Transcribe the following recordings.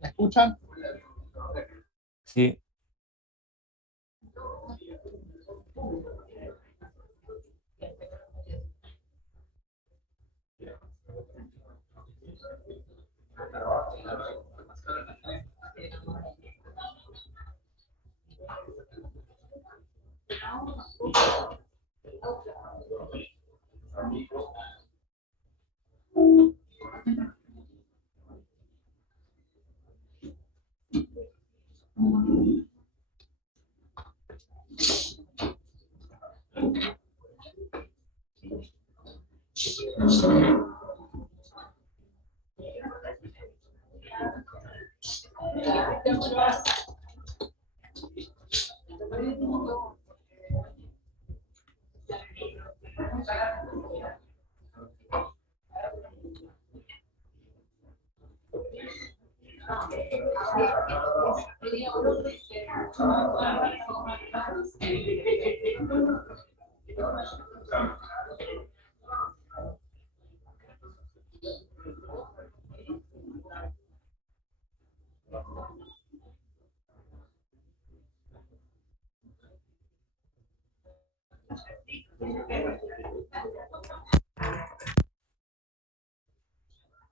¿Me escuchan? Sí.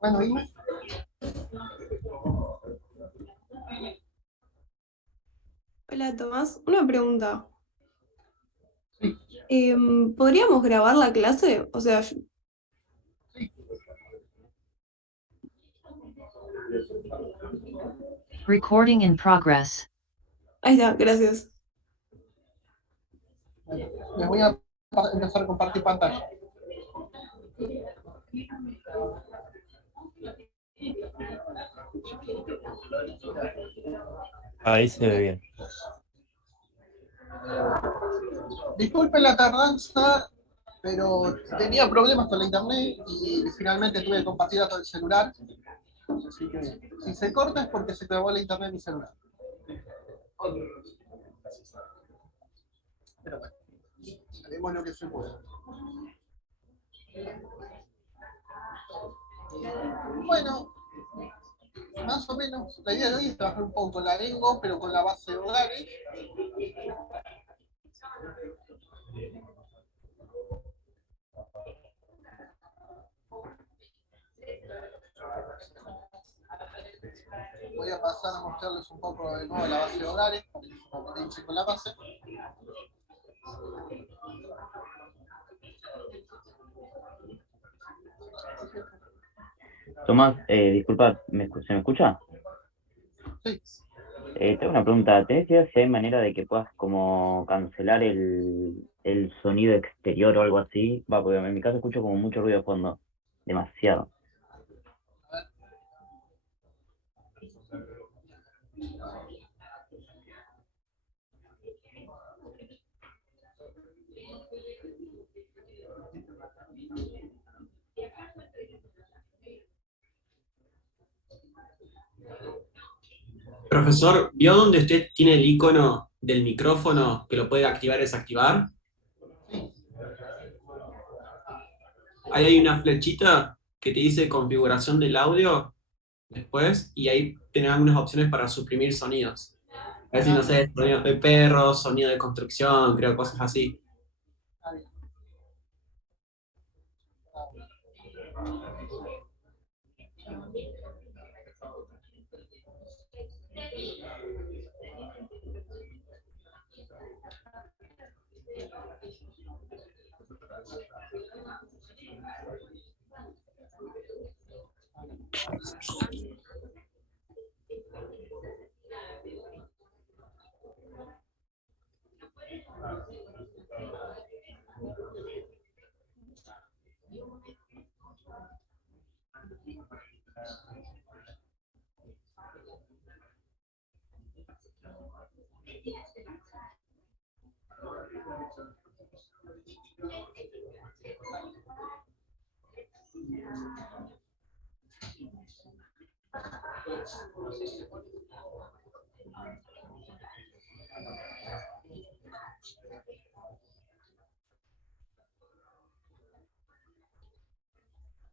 Bueno, dime. Hola Tomás, una pregunta. ¿Podríamos grabar la clase? O sea, Recording in progress. ahí está, gracias. Les voy a empezar a compartir pantalla. Ahí se ve bien. Disculpen la tardanza, pero tenía problemas con la internet y finalmente tuve que compartir a todo el celular. Así que si se corta es porque se trabó la internet en mi celular. Pero bueno, haremos lo que se pueda. Bueno, más o menos la idea de hoy es trabajar un poco con la Lengo, pero con la base de hogares. Voy a pasar a mostrarles un poco de nuevo la base de hogares, para que se familiaricen con la base. Tomás, disculpa, ¿se me escucha? Sí. Tengo una pregunta. ¿Tenés idea si hay manera de que puedas como cancelar el sonido exterior o algo así? Va, porque en mi caso escucho como mucho ruido de fondo. Demasiado. Profesor, ¿vio dónde usted tiene el icono del micrófono que lo puede activar y desactivar? Ahí hay una flechita que te dice configuración del audio después y ahí tenés algunas opciones para suprimir sonidos. A ver si no sé, sonido de perros, sonido de construcción, creo, cosas así.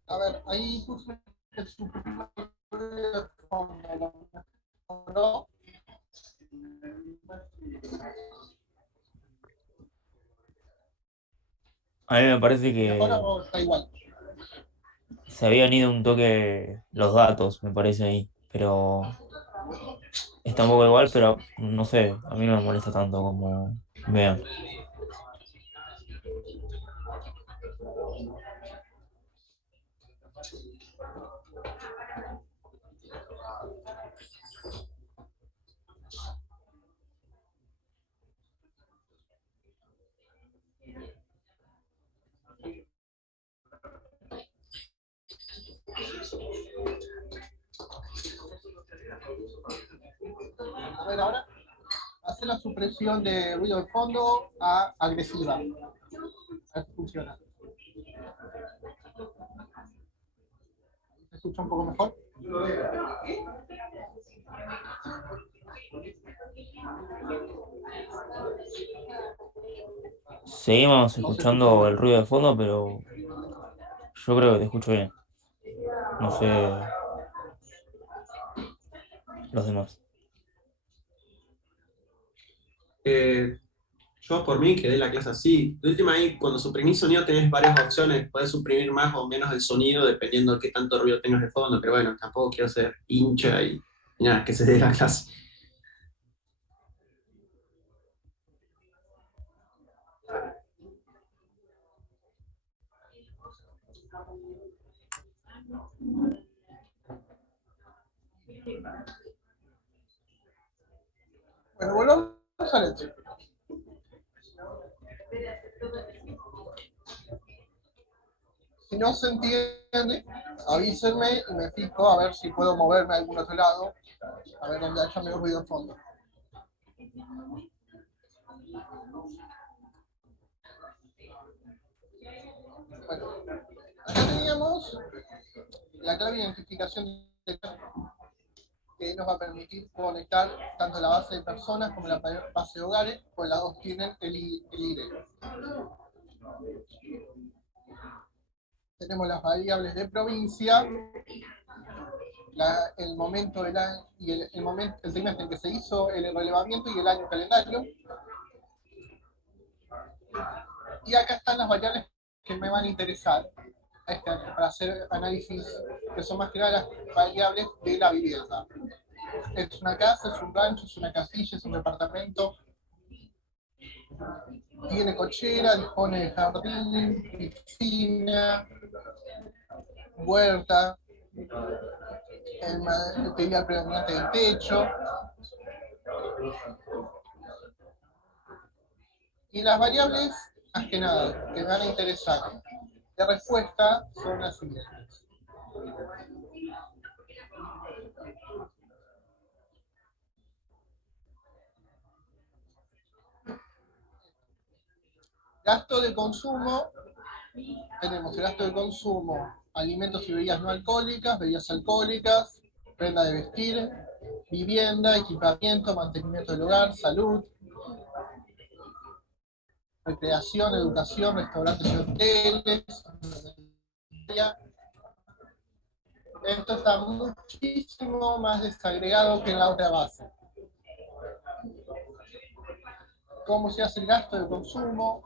A ver, ahí puse el suprimir de fondo. ¿No? A mí me parece ¿Mejora que o está igual? se habían ido un toque los datos, me parece ahí. Pero está un poco igual, pero no sé, a mí no me molesta tanto como vean. A ver, ahora hace la supresión de ruido de fondo a agresiva. A ver si funciona. ¿Se escucha un poco mejor? Seguimos No se escucha escuchando el igual. ruido de fondo, pero yo creo que te escucho bien. No sé los demás. Yo por mí quedé la clase así. De última ahí, cuando suprimís sonido tenés varias opciones. Podés suprimir más o menos el sonido dependiendo de qué tanto ruido tengas de fondo. Pero bueno, tampoco quiero ser hincha y nada, que se dé la clase. Bueno, volvamos al hecho. Si no se entiende, avísenme y me fijo a ver si puedo moverme a algún otro lado, a ver dónde haya menos ruido de fondo. Bueno, acá teníamos la clave de identificación de que nos va a permitir conectar tanto la base de personas como la base de hogares, pues las dos tienen el ID. Tenemos las variables de provincia, el momento del año y el momento, el trimestre en que se hizo el relevamiento y el año calendario. Y acá están las variables que me van a interesar para hacer análisis, que son más que nada las variables de la vivienda. Es una casa, es un rancho, es una casilla, es un departamento. Tiene cochera, dispone de jardín, piscina, huerta, el material predominante del techo. Y las variables, más que nada, que me van a interesar de respuesta son las siguientes. Gasto de consumo, tenemos el gasto de consumo, alimentos y bebidas no alcohólicas, bebidas alcohólicas, prenda de vestir, vivienda, equipamiento, mantenimiento del hogar, salud, recreación, educación, restaurantes y hoteles. Esto está muchísimo más desagregado que en la otra base. ¿Cómo se hace el gasto de consumo?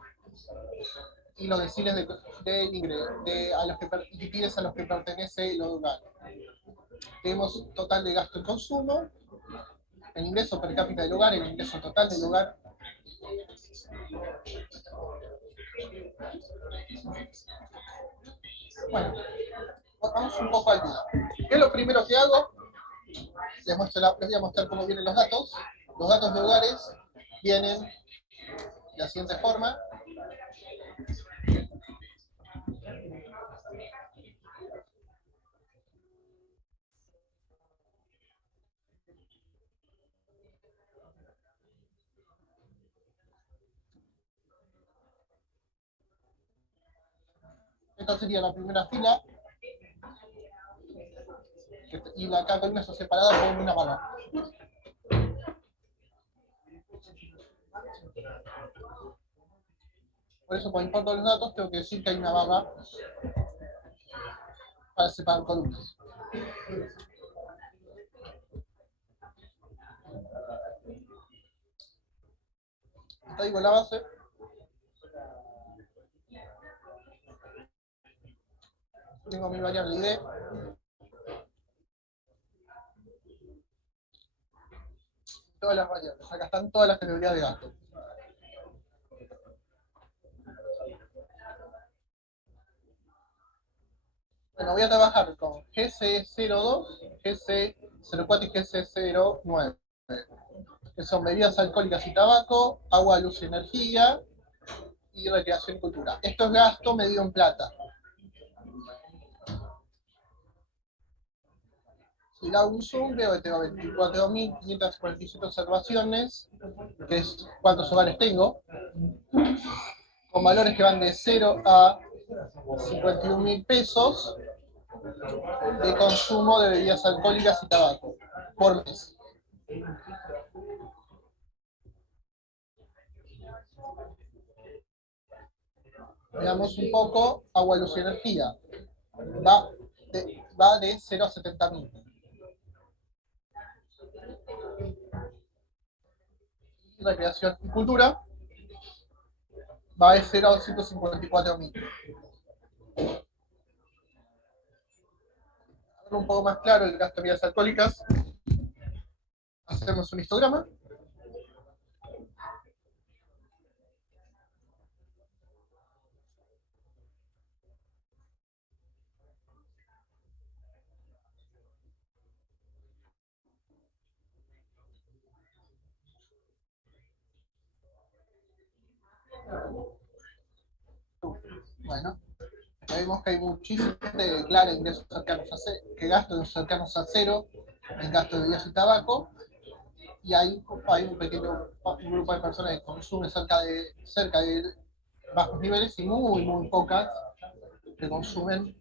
Y los deciles de ingreso, a los que liquides a los que pertenece el hogar. Tenemos total de gasto y consumo, el ingreso per cápita del hogar, el ingreso total del hogar. Bueno, vamos un poco al día. ¿Qué es lo primero que hago? Les voy a mostrar cómo vienen los datos. Los datos de hogares vienen de la siguiente forma. Esta sería la primera fila. Y cada columna está separada por una barra. Por eso, cuando importo los datos, tengo que decir que hay una barra para separar columnas. Traigo la base. Tengo mi variable ID. Todas las variables. Acá están todas las categorías de gasto. Bueno, voy a trabajar con GC02, GC04 y GC09, que son bebidas alcohólicas y tabaco, agua, luz y energía, y recreación y cultura. Esto es gasto medido en plata. Si le hago un zoom, veo que tengo 24.547 observaciones, que es cuántos hogares tengo, con valores que van de 0 a 51.000 pesos de consumo de bebidas alcohólicas y tabaco por mes. Veamos un poco agua, luz y energía. Va de 0 a 70.000. Y recreación y cultura va de 0 a 254.000. Un poco más claro el gasto de bebidas alcohólicas. Hacemos un histograma. Bueno, vemos que hay muchísimo de claro ingresos cercanos a cero, que gastos cercanos a cero en gasto de bebidas y tabaco, y hay un pequeño grupo de personas que consumen cerca de bajos niveles y muy pocas que consumen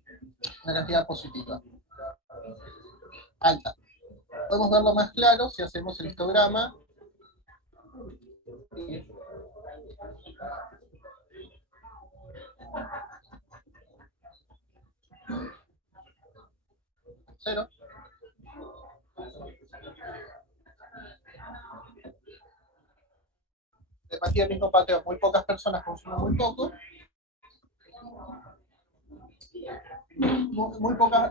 una cantidad positiva, alta. Podemos verlo más claro si hacemos el histograma. Cero. Repetía el mismo patrón, muy pocas personas consumen muy poco.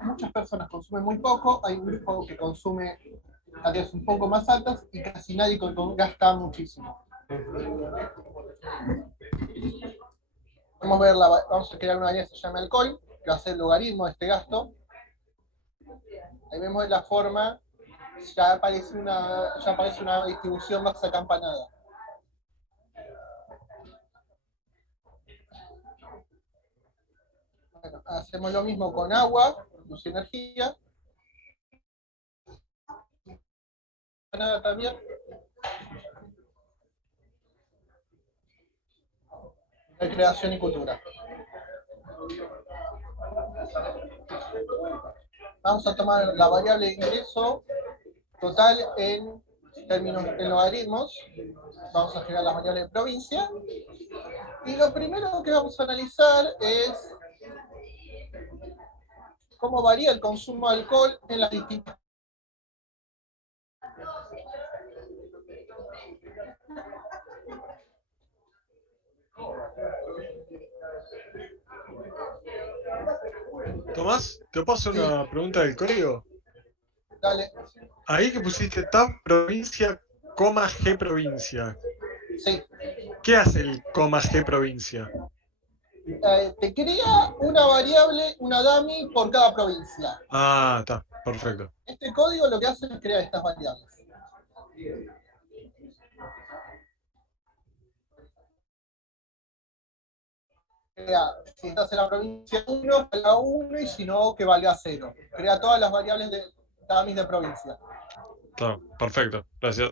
Muchas personas consumen muy poco, hay un grupo que consume cantidades un poco más altas y casi nadie gasta muchísimo. Vamos a crear una variable que se llama alcohol, que va a ser el logaritmo de este gasto. Ahí vemos la forma, ya aparece una distribución más acampanada. Bueno, hacemos lo mismo con agua, luz y energía. Nada también. Recreación y cultura. Vamos a tomar la variable de ingreso total en términos en logaritmos. Vamos a generar la variable de provincia. Y lo primero que vamos a analizar es cómo varía el consumo de alcohol en las distintas. Tomás, ¿te puedo hacer Sí. una pregunta del código? Dale. Ahí que pusiste tab provincia, coma G provincia. Sí. ¿Qué hace el coma G provincia? Te crea una variable, una dummy por cada provincia. Ah, está, perfecto. Este código lo que hace es crear estas variables. Crea, si estás en la provincia 1, valga 1 y si no, que valga 0. Crea todas las variables de dummies de provincia. Está, perfecto, gracias.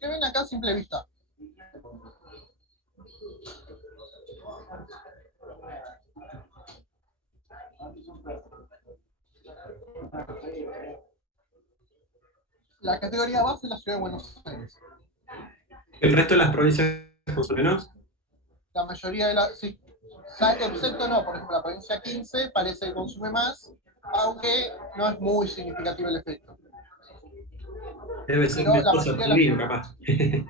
¿Qué ven acá a simple vista? La categoría base es la ciudad de Buenos Aires. ¿El resto de las provincias consumen menos? La mayoría de las, sí, excepto no, por ejemplo, la provincia 15 parece que consume más, aunque no es muy significativo el efecto. Debe ser Pero la mejor mayoría de Saturnino, capaz.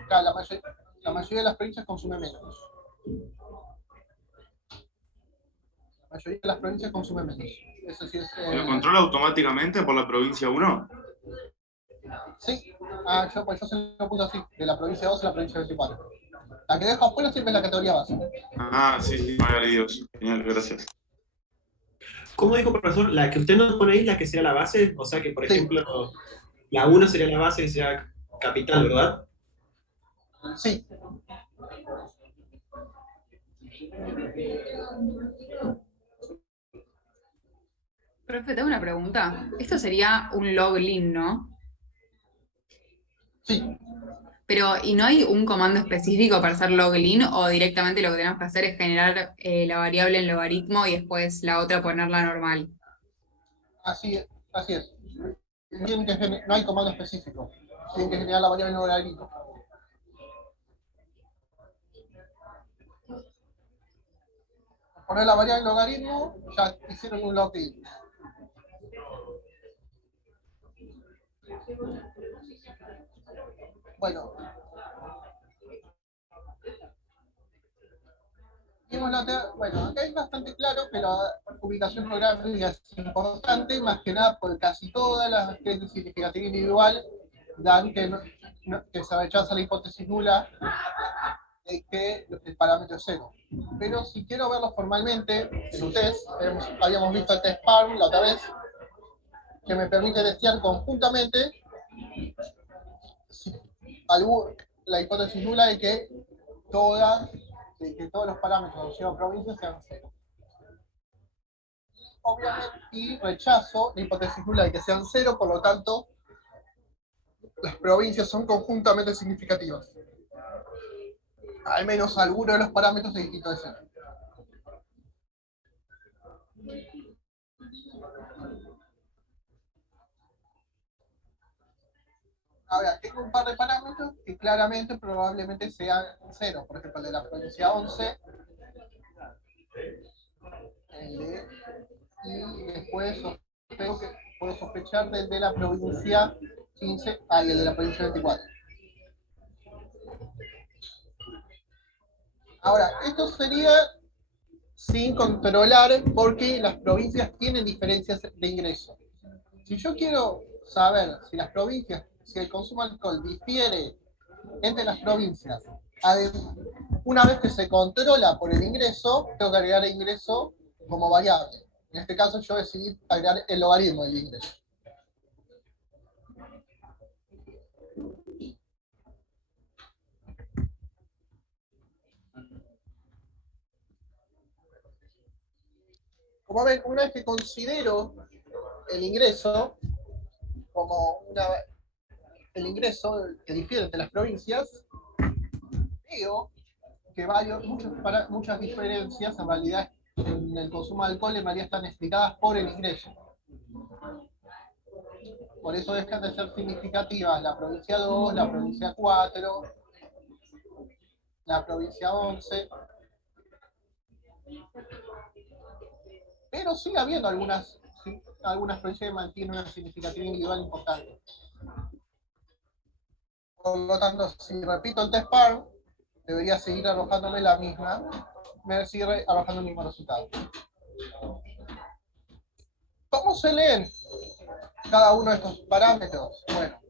claro, la mayoría de las provincias consume menos. La mayoría de las provincias consume menos. Eso sí es. ¿Lo controla automáticamente por la provincia 1? Sí, pues yo se lo puse así, de la provincia 12 a la provincia 24. La que dejo afuera siempre es la categoría base. Ah, sí, sí, me había leído eso. Genial, gracias. ¿Cómo dijo, profesor? La que usted nos pone ahí, la que sería la base, o sea que, por Sí. ejemplo, la 1 sería la base, que sería capital, ¿verdad? Sí. Profe, tengo una pregunta. Esto sería un loglin, ¿no? Sí. Pero, ¿y no hay un comando específico para hacer loglin o directamente lo que tenemos que hacer es generar la variable en logaritmo y después la otra ponerla normal? Así es. No hay comando específico. Tienen que generar la variable en logaritmo. Poner la variable en logaritmo, ya hicieron un loglin. Bueno. Bueno, acá es bastante claro que la ubicación geográfica es importante, más que nada porque casi todas las que es de significativa individual dan que se rechaza la hipótesis nula de que el parámetro es cero. Pero si quiero verlo formalmente, en un test, habíamos visto el test PARM la otra vez, que me permite testear conjuntamente la hipótesis nula de que todos los parámetros de ciudad o provincia sean cero. Obviamente, y rechazo la hipótesis nula de que sean cero, por lo tanto, las provincias son conjuntamente significativas. Al menos alguno de los parámetros de dígito de cero. Ahora, tengo un par de parámetros que claramente probablemente sean cero. Por ejemplo, el de la provincia 11, y después puedo sospechar del de la provincia 15, y el de la provincia 24. Ahora, esto sería sin controlar porque las provincias tienen diferencias de ingreso. Si yo quiero saber si el consumo de alcohol difiere entre las provincias, una vez que se controla por el ingreso, tengo que agregar el ingreso como variable. En este caso yo decidí agregar el logaritmo del ingreso. Como ven, una vez que considero el ingreso como el ingreso que difiere entre las provincias, veo que muchas diferencias en realidad en el consumo de alcohol en realidad están explicadas por el ingreso. Por eso dejan de ser significativas la provincia 2, la provincia 4, la provincia 11. Pero sigue habiendo algunas provincias que mantienen una significativa individual importante. Por lo tanto, si repito el test PARM, debería seguir arrojándome me sigue arrojando el mismo resultado. ¿Cómo se leen cada uno de estos parámetros? Bueno,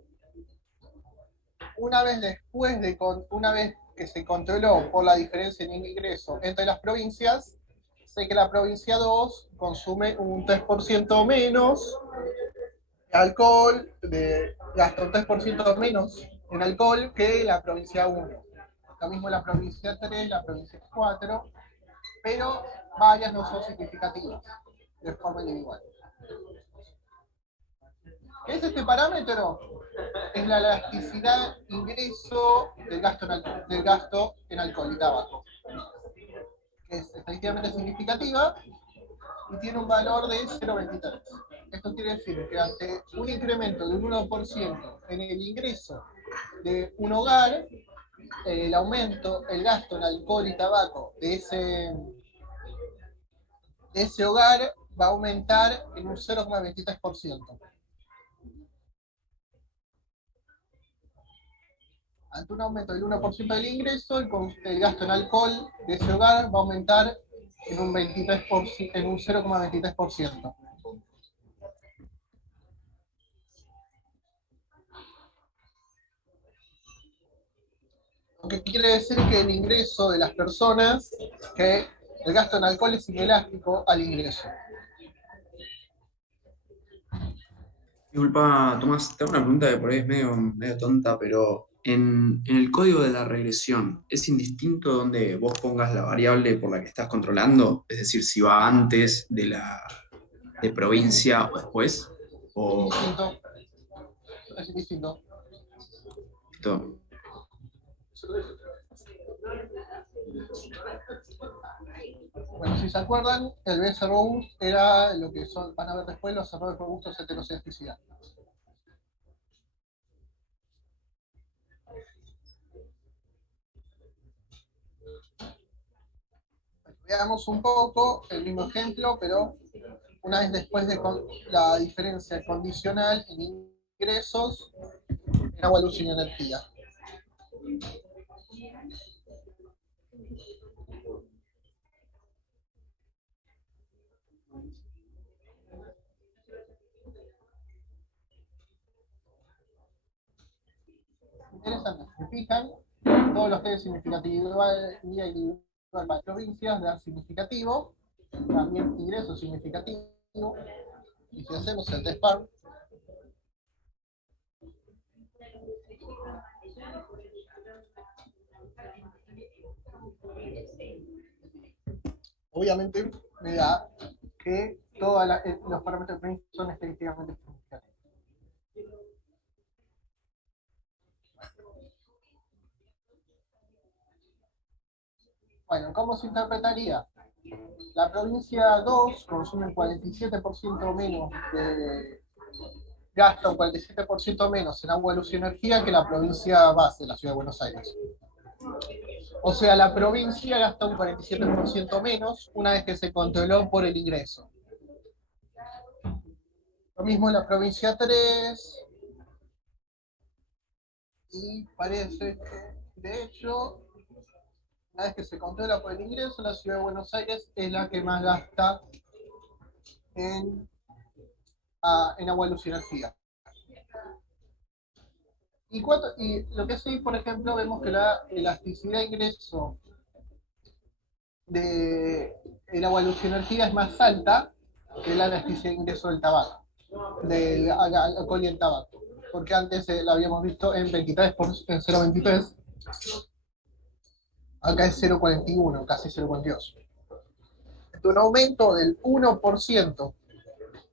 una vez que se controló por la diferencia en ingreso entre las provincias, sé que la provincia 2 consume un 3% menos de alcohol, gasta un 3% menos en alcohol que la provincia 1. Lo mismo la provincia 3, la provincia 4, pero varias no son significativas de forma individual. ¿Qué es este parámetro? Es la elasticidad ingreso del gasto en alcohol y tabaco, que es efectivamente significativa y tiene un valor de 0,23. Esto quiere decir que ante un incremento de un 1% en el ingreso de un hogar, el gasto en alcohol y tabaco de ese hogar va a aumentar en un 0,23%. Ante un aumento del 1% del ingreso, el gasto en alcohol de ese hogar va a aumentar en un 23%, en un 0,23%. Lo que quiere decir que el ingreso de las personas, que el gasto en alcohol es inelástico al ingreso. Disculpa, Tomás, te hago una pregunta que por ahí es medio tonta, pero en el código de la regresión, ¿es indistinto donde vos pongas la variable por la que estás controlando? Es decir, si va antes de provincia o después. O... Distinto. Es distinto. Listo. Bueno, si se acuerdan, el BS robust era lo que van a ver después los errores robustos de heteroscedesticidad. Veamos un poco el mismo ejemplo, pero una vez después de la diferencia condicional en ingresos en agua, luz y energía. Interesante, se fijan, todos los test significatividad individual para provincias dan significativo, también ingreso significativo, y si hacemos el test PAR, obviamente me da que todos los parámetros de provincia son estadísticamente significativos. Bueno, ¿cómo se interpretaría? La provincia 2 consume un 47% menos de gasta un 47% menos en agua, luz y energía que la provincia base, la ciudad de Buenos Aires. O sea, la provincia gasta un 47% menos una vez que se controló por el ingreso. Lo mismo en la provincia 3. Y parece que, de hecho, una vez que se controla por el ingreso, la ciudad de Buenos Aires es la que más gasta en agua, luz y energía. Y lo que sí, por ejemplo, vemos que la elasticidad de ingreso del agua, luz y energía es más alta que la elasticidad de ingreso del tabaco, del alcohol y el tabaco. Porque antes la habíamos visto en 0,23. Acá es 0,41, casi 0,42. Un aumento del 1%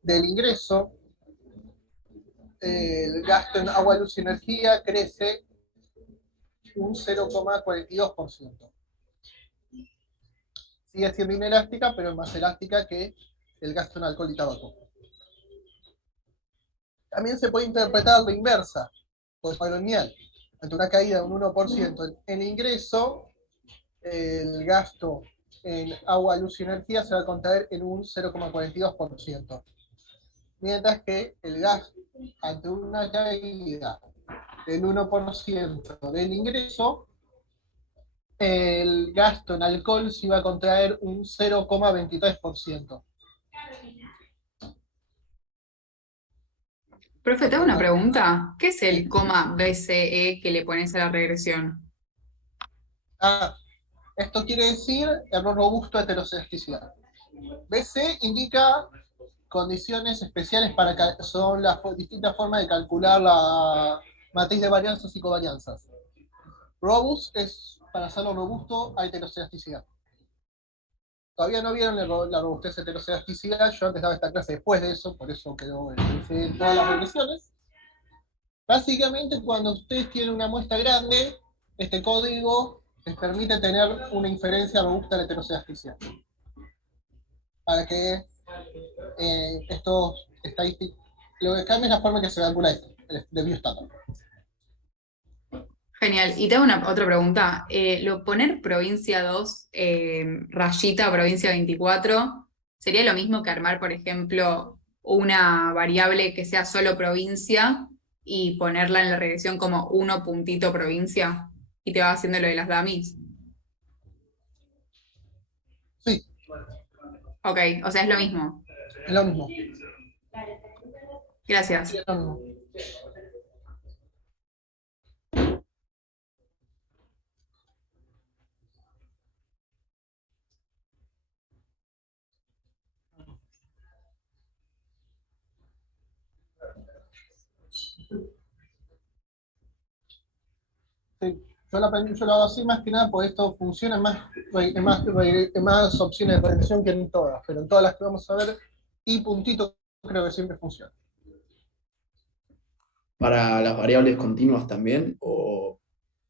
del ingreso, el gasto en agua, luz y energía crece un 0,42%. Sigue siendo inelástica, pero es más elástica que el gasto en alcohol y tabaco. También se puede interpretar la inversa, por patronial. Ante una caída de un 1% en ingreso, el gasto en agua, luz y energía se va a contraer en un 0,42%. Mientras que el gasto, ante una caída del 1% del ingreso, el gasto en alcohol se va a contraer un 0,23%. Profe, te hago una pregunta. ¿Qué es el coma BCE que le pones a la regresión? Esto quiere decir error robusto de heteroscedesticidad. BC indica condiciones especiales son las distintas formas de calcular la matriz de varianzas y covarianzas. Robust es para hacerlo robusto a heteroscedesticidad. todavía no vieron la robustez heterocedasticidad, yo antes daba esta clase después de eso, por eso quedó en todas las regresiones. Básicamente, cuando ustedes tienen una muestra grande, este código les permite tener una inferencia robusta de la heterocedasticidad. Para que estos estadísticos, lo que cambia es la forma en que se calcula esto, de bioestándar. Genial. Y tengo otra pregunta. Poner provincia 2, rayita provincia 24, ¿sería lo mismo que armar, por ejemplo, una variable que sea solo provincia y ponerla en la regresión como 1 puntito provincia? Y te va haciendo lo de las dummies. Sí. Ok, o sea, es lo mismo. Es lo mismo. Gracias. Sí, es lo mismo. Sí, yo lo hago así más que nada porque esto funciona en más opciones de regresión que en todas, pero en todas las que vamos a ver, y puntito creo que siempre funciona. ¿Para las variables continuas también? ¿O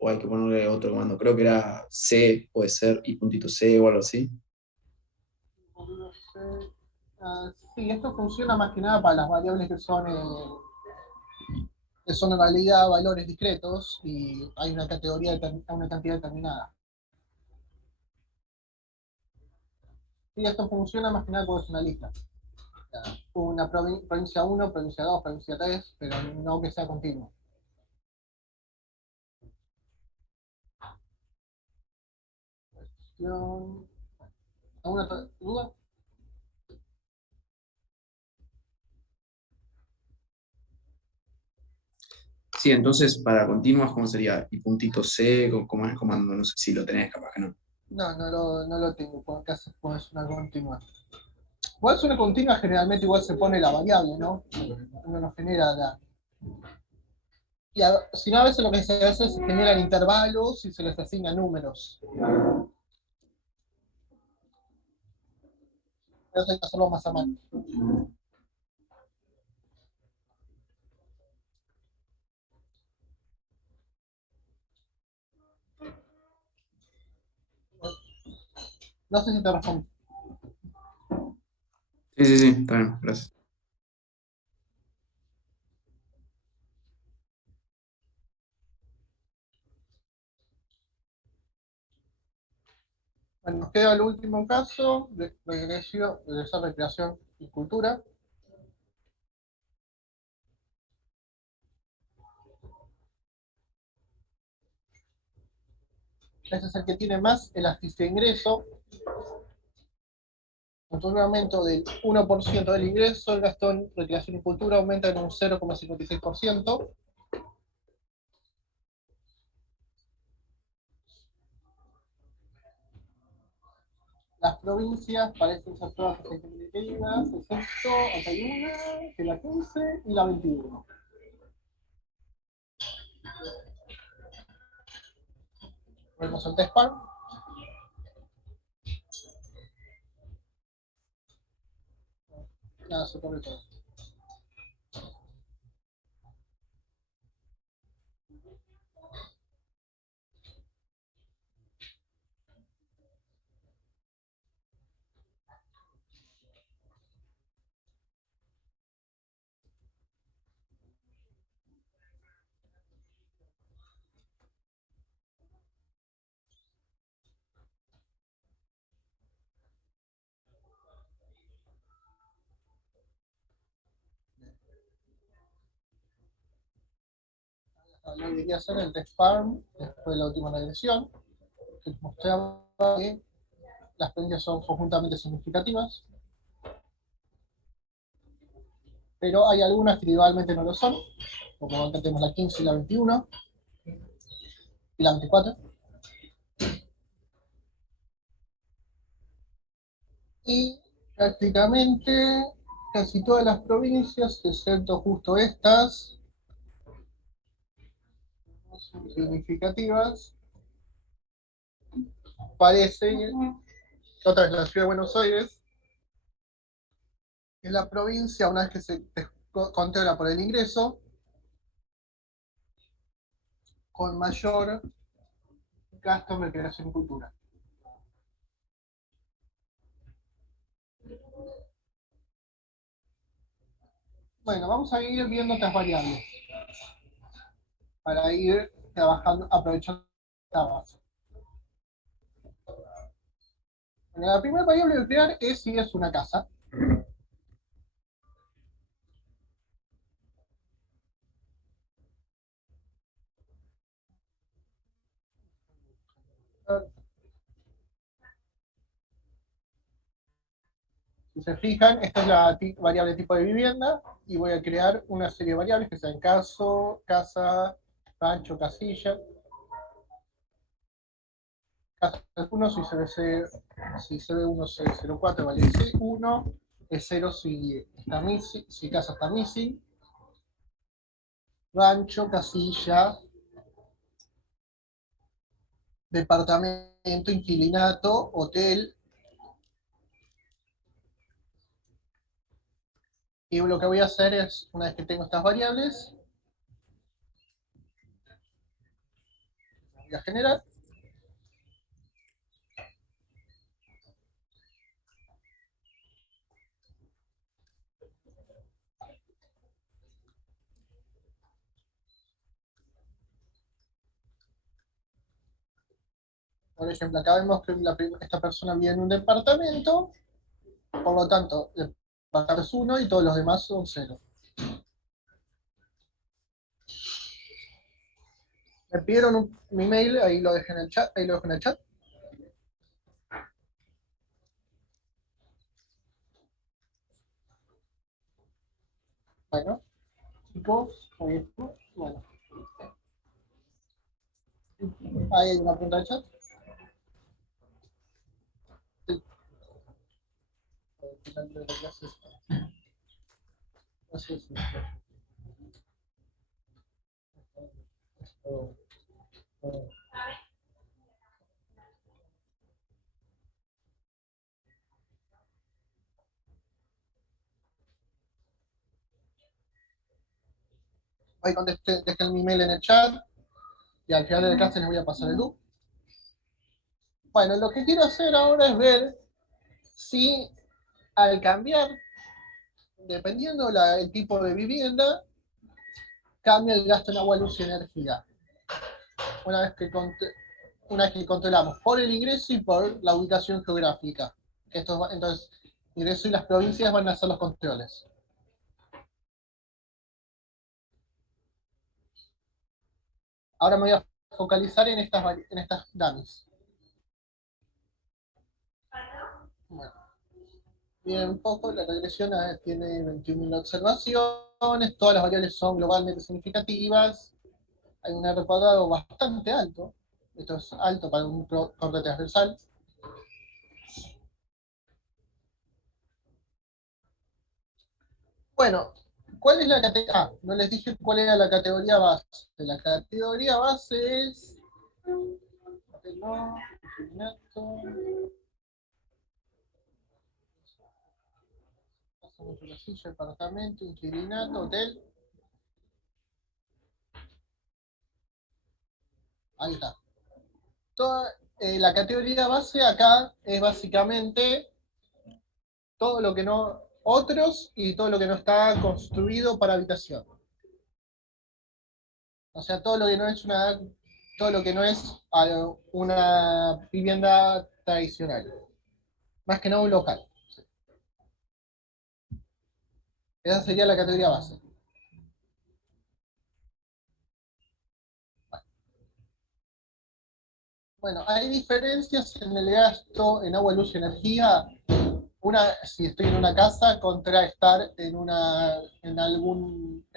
hay que ponerle otro comando? Creo que era C, puede ser, y puntito C o algo así. Sí, esto funciona más que nada para las variables que son en realidad valores discretos y hay una categoría, una cantidad determinada. Y esto funciona más que nada como es una lista. O sea, una provincia 1, provincia 2, provincia 3, pero no que sea continuo. ¿Alguna otra duda? Sí, entonces para continuas, ¿cómo sería? Y puntito C, ¿cómo es el comando? No sé si lo tenés, capaz que no. No lo tengo, porque acá es una continua. Igual es una continua, generalmente igual se pone la variable, ¿no? Uno no genera la... Si no, a veces lo que se hace es generar intervalos y se les asignan números. Eso hay que hacerlo más a mano. No sé si te respondo. Sí, está bien, gracias. Bueno, nos queda el último caso de regresar recreación y cultura. Este es el que tiene más elasticidad de ingreso. Con un aumento del 1% del ingreso, el gasto en recreación y cultura aumenta en un 0,56%. Las provincias parecen ser todas significativas, excepto acá hay una, que es la 15 y la 21. Vemos el test PAR. Nada, se corre todo. Lo que quería hacer el test farm después de la última regresión, que mostraba que las provincias son conjuntamente significativas, pero hay algunas que individualmente no lo son, como acá tenemos la 15 y la 21, y la 24. Y prácticamente casi todas las provincias, excepto justo estas, son significativas, parece otra vez la ciudad de Buenos Aires, es la provincia, una vez que se controla por el ingreso, con mayor gasto en recreación y cultura. Bueno, vamos a ir viendo otras variables para ir trabajando, aprovechando la base. Bueno, la primera variable de crear es si es una casa. Si se fijan, esta es la variable tipo de vivienda y voy a crear una serie de variables que sean caso, casa, rancho, casilla. Casa 1 si CB1 C04 vale C1, es 0 si está missing, si casa está missing. Rancho, casilla, departamento, inquilinato, hotel. Y lo que voy a hacer es, una vez que tengo estas variables, voy a generar. Por ejemplo, acá vemos que esta persona vive en un departamento, por lo tanto, el departamento es 1 y todos los demás son 0. Me pidieron mi mail, ahí lo dejé en el chat, Bueno, chicos, ahí está. Bueno. Ahí hay una pregunta del chat. Sí. Al final de la clase. Así es. Ahí contesté, dejen mi mail en el chat y al final de la clase les voy a pasar el loop. Bueno, lo que quiero hacer ahora es ver si al cambiar, dependiendo el tipo de vivienda, cambia el gasto en agua, luz y energía. Una vez que controlamos por el ingreso y por la ubicación geográfica. Entonces, ingreso y las provincias van a hacer los controles. Ahora me voy a focalizar en estas dummies. Bueno, miren un poco, la regresión tiene 21.000 observaciones, todas las variables son globalmente significativas, hay un R cuadrado bastante alto, esto es alto para un corte transversal. Bueno, ¿cuál es la categoría? Ah, no les dije cuál era la categoría base. La categoría base es... No, pasamos una silla, departamento, inquilinato, hotel. Ahí está. La categoría base acá es básicamente todo lo que no, otros y todo lo que no está construido para habitación. O sea, todo lo que no es una vivienda tradicional. Más que nada un local. Esa sería la categoría base. Bueno, hay diferencias en el gasto en agua, luz y energía. Si estoy en una casa contra estar en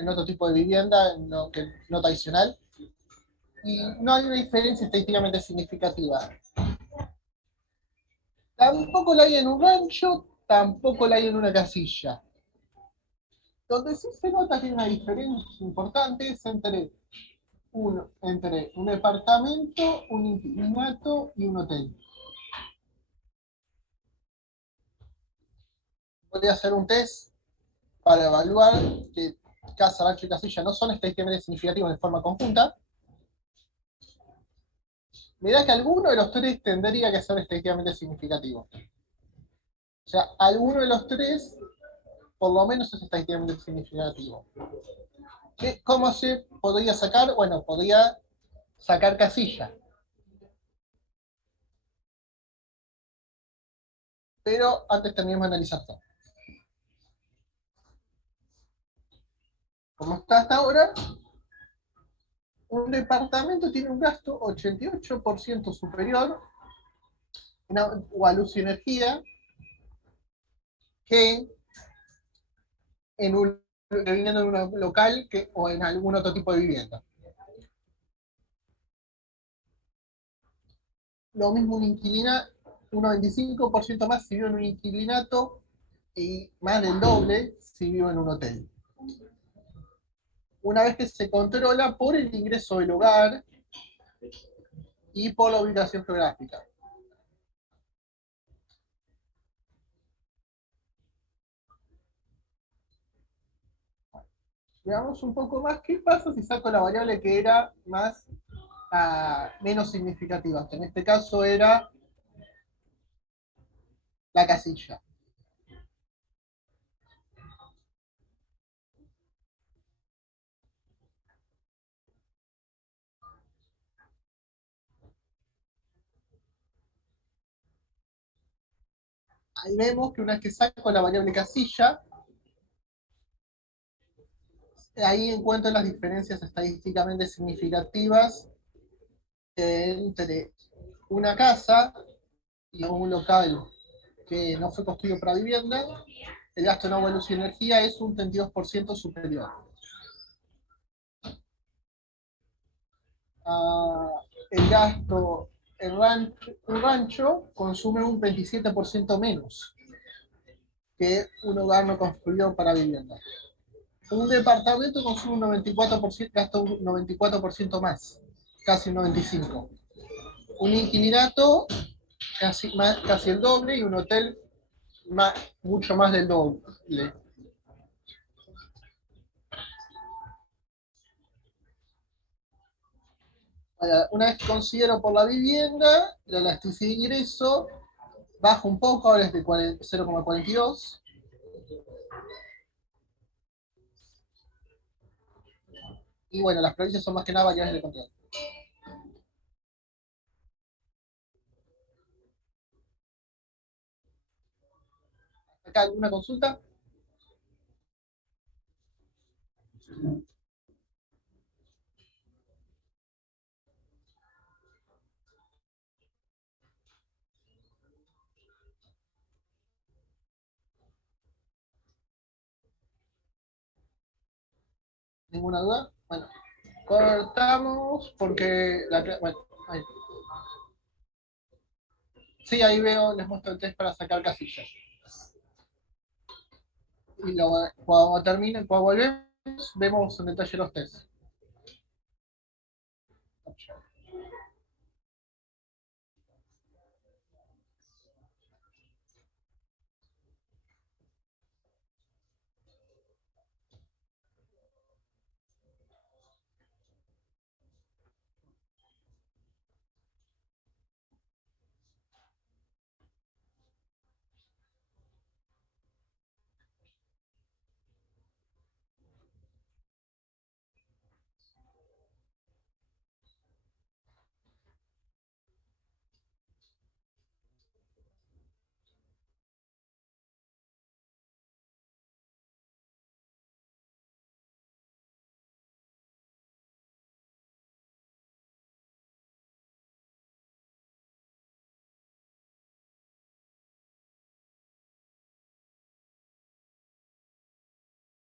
otro tipo de vivienda no tradicional. Y no hay una diferencia estadísticamente significativa. Tampoco la hay en un rancho, tampoco la hay en una casilla. Donde sí se nota que hay una diferencia importante es entre un departamento, un inquilinato y un hotel. voy a hacer un test para evaluar que casa, rancho y casilla no son estadísticamente significativos de forma conjunta. Mirá que alguno de los tres tendría que ser estadísticamente significativo. O sea, alguno de los tres, por lo menos, es estadísticamente significativo. ¿Cómo se podría sacar? Bueno, podría sacar casilla. Pero antes terminemos de analizar todo. Como está hasta ahora, un departamento tiene un gasto 88% superior a luz y energía que viviendo en un local o en algún otro tipo de vivienda. Lo mismo un inquilina, un 95% más si vive en un inquilinato y más del doble si vive en un hotel. Una vez que se controla por el ingreso del hogar y por la ubicación geográfica. Veamos un poco más qué pasa si saco la variable que era menos significativa, que en este caso era la casilla. Ahí vemos que una vez que saco la variable casilla, ahí encuentro las diferencias estadísticamente significativas entre una casa y un local que no fue construido para vivienda. El gasto en agua, luz y energía es un 32% superior. El gasto en un rancho consume un 27% menos que un hogar no construido para vivienda. Un departamento consume un 94%, gasta un 94% más, casi un 95%. Un inquilinato casi el doble y un hotel mucho más del doble. Una vez que considero por la vivienda, la elasticidad de ingreso baja un poco, ahora es de 0,42. Y bueno, las provincias son más que nada variables de control. ¿Acá alguna consulta? ¿Ninguna duda? Bueno, cortamos porque bueno, ahí. Sí, ahí veo, les muestro el test para sacar casillas. Y cuando termine, cuando volvemos, vemos en detalle los tests.